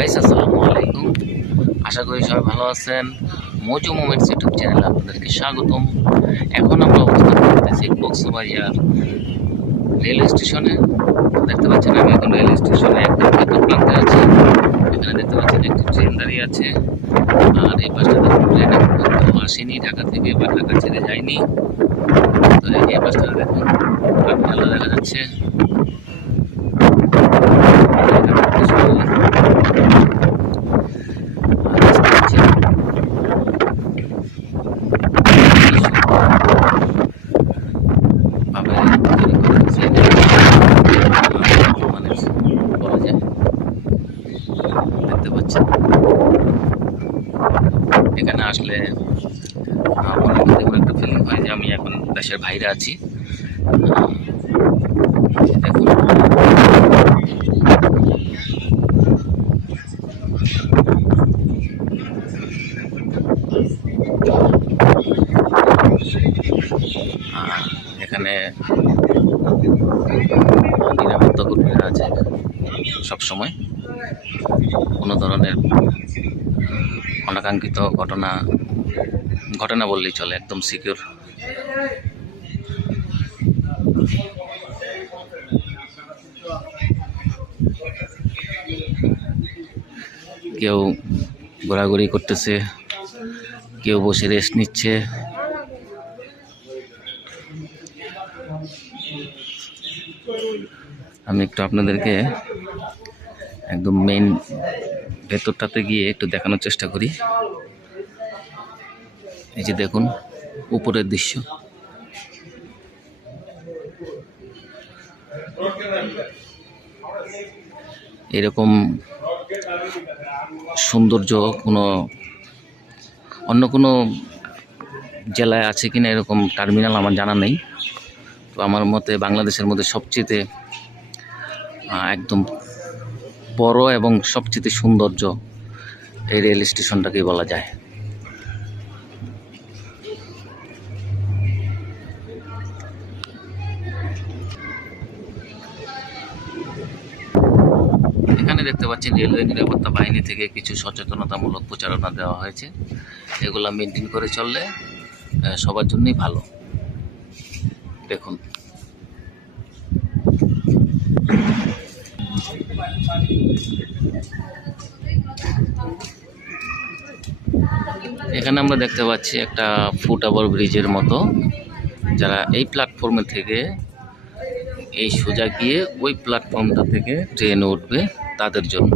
Guys আসসালামু আলাইকুম। আশা করি সবাই ভালো আছেন। মজু মোমেন্টস ইউটিউব চ্যানেলে আপনাদেরকে স্বাগতম। এখন আমরা অবস্থান করতেছি কক্সবাজার রেল স্টেশনে। দেখতে পাচ্ছেন, আমি এখন রেল স্টেশনে ভেতর প্রান্তে আছি। এখানে দেখতে পাচ্ছেন, একটি ট্রেন দাঁড়িয়ে আছে। আর এই পাশটা ট্রেন আসেনি, ঢাকা থেকে বা ঢাকা ছেড়ে যায়নি। তো এই পাশটা দেখুন দেখা যাচ্ছে। এখানে আসলে আমার একটা ফিলিং হয় যে আমি এখন দেশের বাইরে আছি। এখানে নিরাপত্তা কর্মীরা আছে সবসময়। কোনো ধরনের অনাকাঙ্ক্ষিত ঘটনা ঘটনা বললেই চলে, একদম সিকিউর কেউ ঘোরাঘুরি করতেছে, কেউ বসে রেস্ট নিচ্ছে। আমি একটু আপনাদেরকে একদম মেইন ভেতরটাতে গিয়ে একটু দেখানোর চেষ্টা করি। এই যে দেখুন উপরের দৃশ্য। এরকম সৌন্দর্য কোনো অন্য কোনো জেলায় আছে কিনা এরকম টার্মিনাল আমার জানা নেই। তো আমার মতে বাংলাদেশের মধ্যে সবচেয়ে আহ, একদম বড় এবং সবচেয়ে সৌন্দর্য এই রেল স্টেশনটাকেই বলা যায়। এখানে দেখতে পাচ্ছেন রেলওয়ে নিরাপত্তা বাহিনী থেকে কিছু সচেতনতামূলক প্রচারণা দেওয়া হয়েছে। এগুলা মেনটেন করে চললে সবার জন্যই ভালো। দেখুন। এখানে আমরা দেখতে পাচ্ছি একটা ফুট ওভার ব্রিজের মতো। যারা এই প্ল্যাটফর্মে থেকে এই সোজা গিয়ে ওই প্ল্যাটফর্মটা থেকে ট্রেনে উঠবে তাদের জন্য।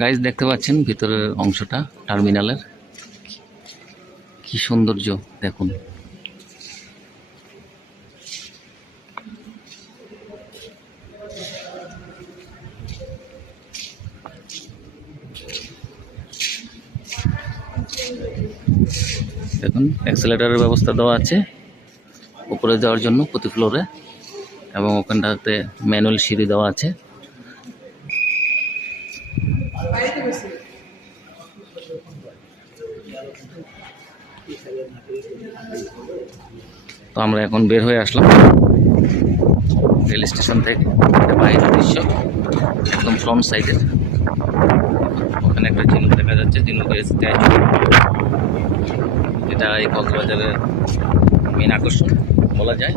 গাইজ দেখতে পাচ্ছেন ভিতরের অংশটা টার্মিনালের কি সৌন্দর্য, দেখুন। দেখুন অ্যাক্সেলেটারের ব্যবস্থা দেওয়া আছে উপরে যাওয়ার জন্য প্রতি ফ্লোরে এবং ওখানটাতে ম্যানুয়াল সিঁড়ি দেওয়া আছে। তো আমরা এখন বের হয়ে আসলাম রেল স্টেশন থেকে বাইরের দৃশ্য, একদম ফ্রন্ট সাইডে ওখানে একটা ঝিনুক দেখা যাচ্ছে, ঝিনুকের স্ট্যাচু এটা এই কক্সবাজারের মেন আকর্ষণ, বলা যায়।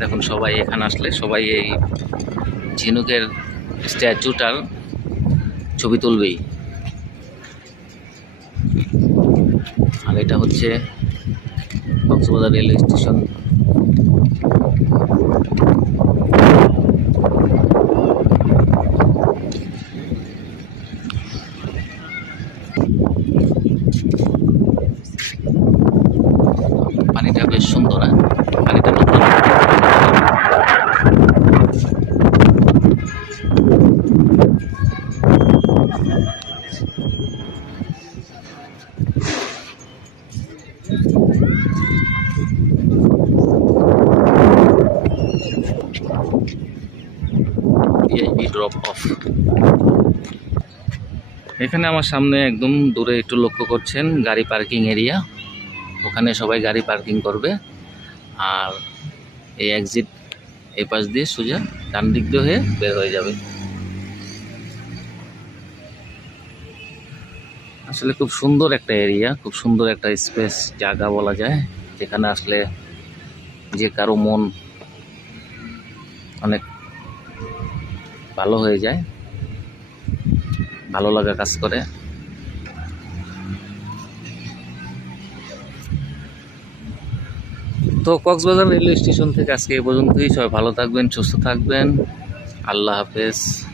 দেখুন, সবাই এখানে আসলে, সবাই এই ঝিনুকের স্ট্যাচুটার ছবি তুলবেই। আর এটা হচ্ছে Cox's Bazar railway station. Drop off এখানে আমার সামনে একদম দূরে একটু লক্ষ্য করছেন গাড়ি পার্কিং এরিয়া। ওখানে সবাই গাড়ি পার্কিং করবে। আর এই এক্সিট এই পাশ দিয়ে সোজা ডান দিক দিয়ে হয়ে বের হয়ে যাবে। আসলে খুব সুন্দর একটা এরিয়া, খুব সুন্দর একটা স্পেস, জায়গা বলা যায়, যেখানে আসলে যে কারও মন অনেক ভালো হয়ে যায়। ভালো লাগা কাজ করে। তো কক্সবাজার রেলওয়ে স্টেশন থেকে আজকে এই পর্যন্তই। সবাই ভালো থাকবেন, সুস্থ থাকবেন। আল্লাহ হাফেজ।